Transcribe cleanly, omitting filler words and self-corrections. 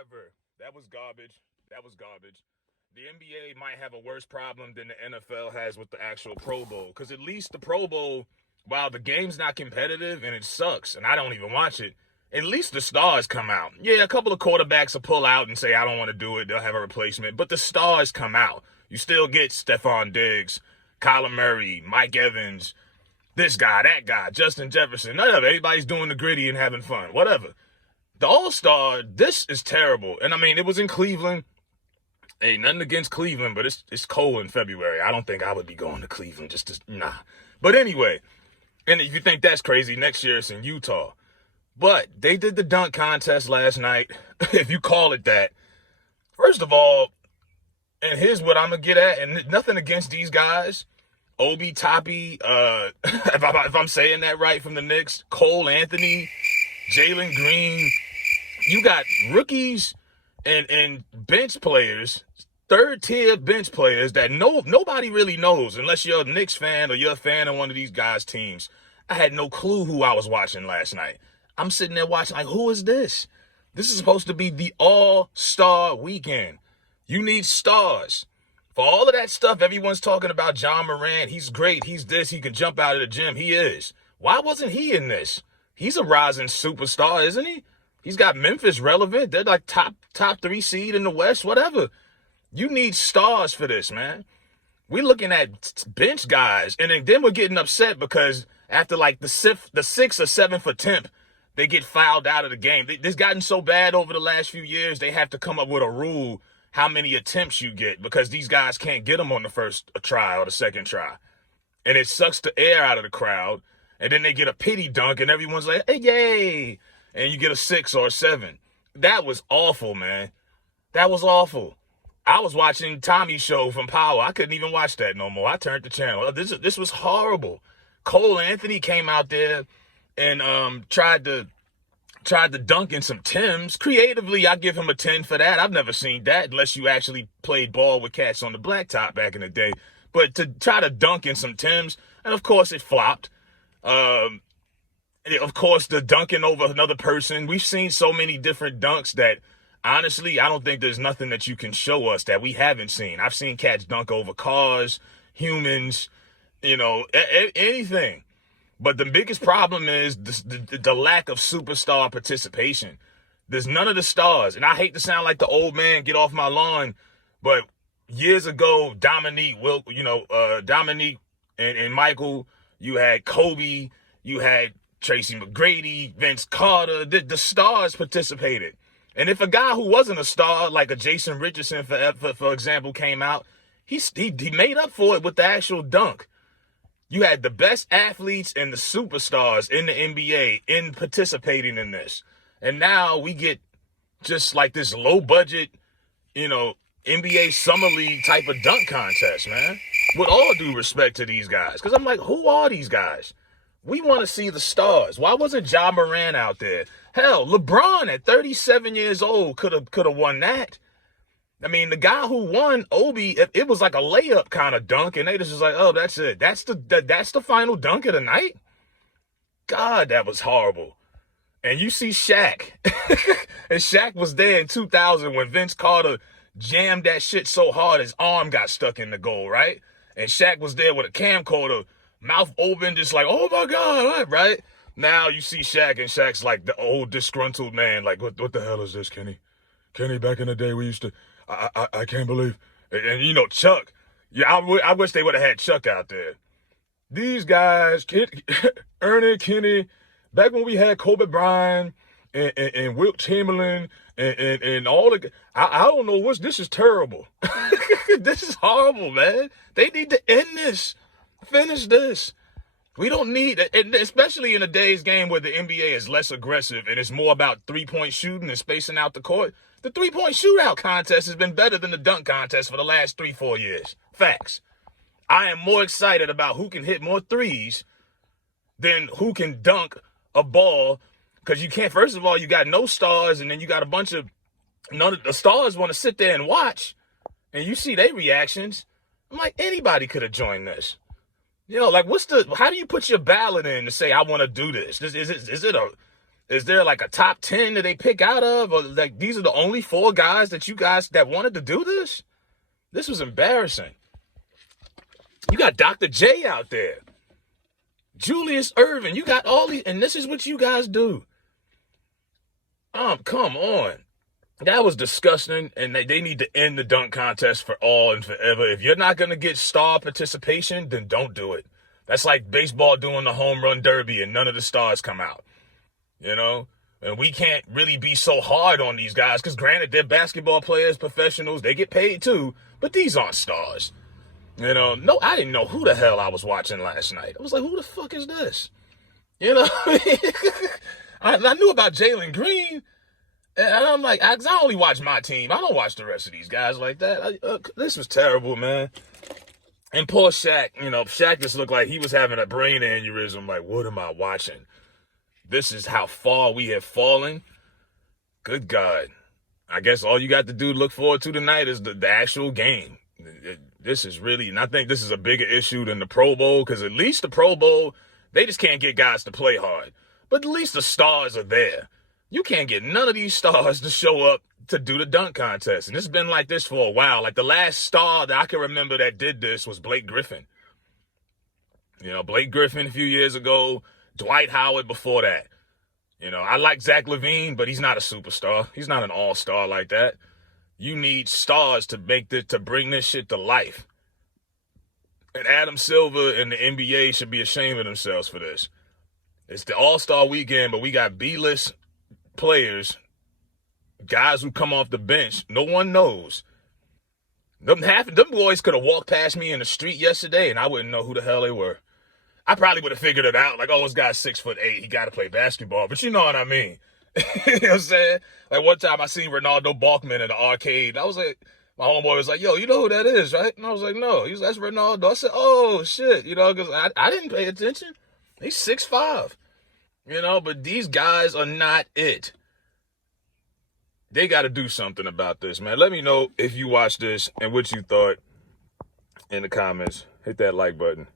whatever. That was garbage. That was garbage. The NBA might have a worse problem than the NFL has with the actual Pro Bowl. Because at least the Pro Bowl, while the game's not competitive and it sucks, and I don't even watch it, at least the stars come out. Yeah, a couple of quarterbacks will pull out and say, I don't want to do it. They'll have a replacement. But the stars come out. You still get Stephon Diggs, Kyler Murray, Mike Evans, this guy, that guy, Justin Jefferson. None of it. Everybody's doing the gritty and having fun. Whatever. The All-Star, this is terrible. And I mean, it was in Cleveland. Hey, nothing against Cleveland, but it's cold in February. I don't think I would be going to Cleveland nah. But anyway, and if you think that's crazy, next year it's in Utah. But they did the dunk contest last night, if you call it that. First of all, and here's what I'm going to get at, and nothing against these guys. Obi Toppy, if I'm saying that right, from the Knicks, Cole Anthony, Jalen Green. You got rookies and bench players, third-tier bench players that nobody really knows unless you're a Knicks fan or you're a fan of one of these guys' teams. I had no clue who I was watching last night. I'm sitting there watching like, who is this? This is supposed to be the all-star weekend. You need stars. For all of that stuff, everyone's talking about Ja Morant. He's great. He's this. He can jump out of the gym. He is. Why wasn't he in this? He's a rising superstar, isn't he? He's got Memphis relevant. They're like top 3 seed in the West, whatever. You need stars for this, man. We're looking at bench guys, and then we're getting upset because after like the 6th or 7th attempt, they get fouled out of the game. This gotten so bad over the last few years, they have to come up with a rule how many attempts you get because these guys can't get them on the first try or the second try. And it sucks the air out of the crowd. And then they get a pity dunk and everyone's like, hey, yay. And you get a 6 or a 7. That was awful, man. That was awful. I was watching Tommy's show from Power. I couldn't even watch that no more. I turned the channel. This was horrible. Cole Anthony came out there and tried to dunk in some Timbs. Creatively, I give him a 10 for that. I've never seen that unless you actually played ball with cats on the blacktop back in the day. But to try to dunk in some Timbs, and of course it flopped. Of course, the dunking over another person. We've seen so many different dunks that, honestly, I don't think there's nothing that you can show us that we haven't seen. I've seen cats dunk over cars, humans, anything. But the biggest problem is the lack of superstar participation. There's none of the stars. And I hate to sound like the old man, get off my lawn, but years ago, Dominique and Michael, you had Kobe, you had Tracy McGrady, Vince Carter, the stars participated. And if a guy who wasn't a star, like a Jason Richardson, for example, came out, he made up for it with the actual dunk. You had the best athletes and the superstars in the NBA in participating in this. And now we get just like this low budget, NBA Summer League type of dunk contest, man. With all due respect to these guys. Because I'm like, who are these guys? We want to see the stars. Why wasn't Ja Morant out there? Hell, LeBron at 37 years old could have won that. I mean, the guy who won, Obi, it was like a layup kind of dunk, and they just was like, oh, that's it. That's the final dunk of the night? God, that was horrible. And you see Shaq. And Shaq was there in 2000 when Vince Carter jammed that shit so hard his arm got stuck in the goal, right? And Shaq was there with a camcorder, mouth open, just like, oh my God, right? Now you see Shaq, and Shaq's like the old disgruntled man, like, what the hell is this, Kenny? Kenny, back in the day, we used to... I can't believe, and Chuck, yeah, I wish they would have had Chuck out there. These guys, Ernie, Kenny, back when we had Kobe Bryant and Wilt Chamberlain and all the, I don't know this is terrible. This is horrible, man. They need to end this, finish this. We don't need, and especially in a day's game where the NBA is less aggressive and it's more about three-point shooting and spacing out the court. The three-point shootout contest has been better than the dunk contest for the last 3-4 years. Facts. I am more excited about who can hit more threes than who can dunk a ball. Because you can't, first of all, you got no stars, and then you got none of the stars want to sit there and watch. And you see their reactions. I'm like, anybody could have joined this. Like, how do you put your ballot in to say, I want to do this? Is there like a top 10 that they pick out of? Or like these are the only 4 guys that wanted to do this? This was embarrassing. You got Dr. J out there. Julius Irvin. You got all these, and this is what you guys do. Come on. That was disgusting, and they need to end the dunk contest for all and forever. If you're not going to get star participation, then don't do it. That's like baseball doing the home run derby and none of the stars come out, you know? And we can't really be so hard on these guys because granted, they're basketball players, professionals, they get paid too, but these aren't stars. You know, no, I didn't know who the hell I was watching last night. I was like, who the fuck is this? You know, I knew about Jalen Green. And I'm like, I only watch my team. I don't watch the rest of these guys like that. This was terrible, man. And poor Shaq, you know, Shaq just looked like he was having a brain aneurysm. Like, what am I watching? This is how far we have fallen. Good God. I guess all you got to do to look forward to tonight is the actual game. This is really, and I think this is a bigger issue than the Pro Bowl, because at least the Pro Bowl, they just can't get guys to play hard. But at least the stars are there. You can't get none of these stars to show up to do the dunk contest. And it's been like this for a while. Like the last star that I can remember that did this was Blake Griffin. You know, Blake Griffin a few years ago, Dwight Howard before that. You know, I like Zach LaVine, but he's not a superstar. He's not an all-star like that. You need stars to bring this shit to life. And Adam Silver and the NBA should be ashamed of themselves for this. It's the All-Star weekend, but we got B-list players, guys who come off the bench. No one knows. Them boys could have walked past me in the street yesterday, and I wouldn't know who the hell they were. I probably would have figured it out. Like, oh, this guy's 6'8". He got to play basketball. But you know what I mean. You know what I'm saying? Like one time I seen Ronaldo Balkman in the arcade. I was like, my homeboy was like, yo, you know who that is, right? And I was like, no. He was like, that's Ronaldo. I said, oh, shit. You know, because I didn't pay attention. He's 6'5". You know, but these guys are not it. They got to do something about this, man. Let me know if you watched this and what you thought in the comments. Hit that like button.